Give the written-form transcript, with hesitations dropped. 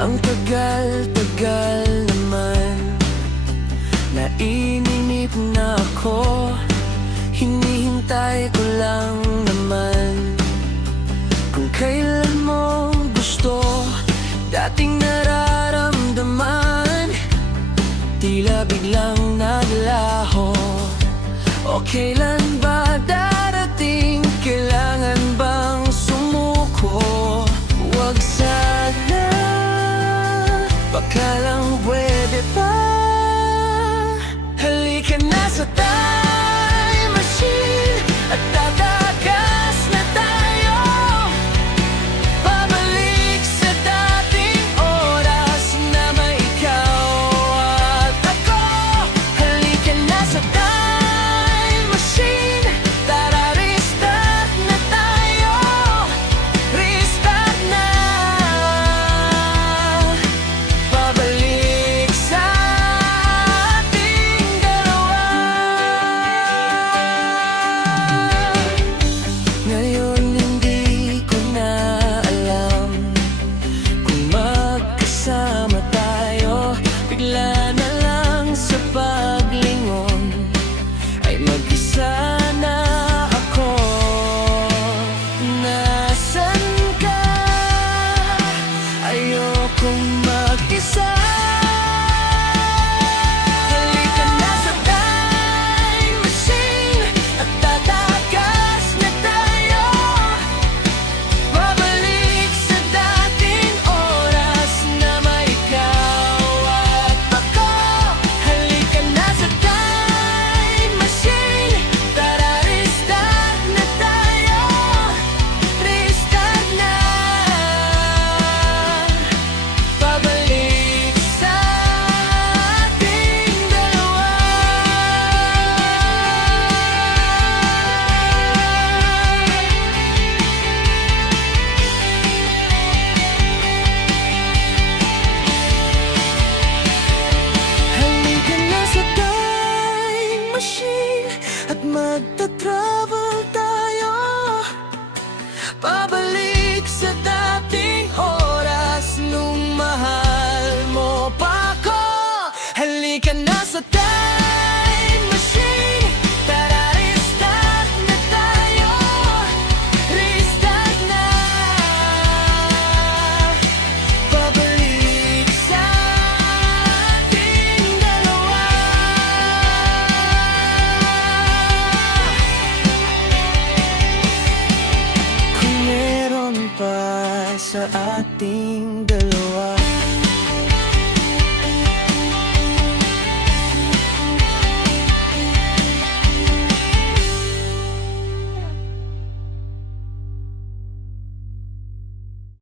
Ang tagal-tagal naman, naiinip na ako. Hinihintay ko lang naman kung kailan mo gusto. Dating nararamdaman, tila biglang naglaho. O kailan ba darating? Kailangan bang sumuko? Huwag sana, baka lang pwede pa. Halika na sa time machine at tatakas na tayo, pabalik sa dating oras na may ikaw at ako. Halika na sa time machine, tara restart na tayo. Restart na, pabalik sa ating dalawa. Ngayon hindi ko na alam kung magkasama tayo. Bigla na lang sa paglingon ay mag-isa na ako. Nasaan ka? Ayokong mag-isa. Halika na sa time machine at tatakas na tayo, pabalik sa dating oras na may ikaw at ako. Halika na sa time machine, tara restart na tayo. Restart na, pabalik sa ating dalawa. Halika na sa time machine at magta-travel tayo, pabalik sa dating oras nung mahal mo pa ako. Halika na sa time machine, tara restart na tayo. Restart na, pabalik sa ating dalawa. Kung meron pa sa ating dalawa.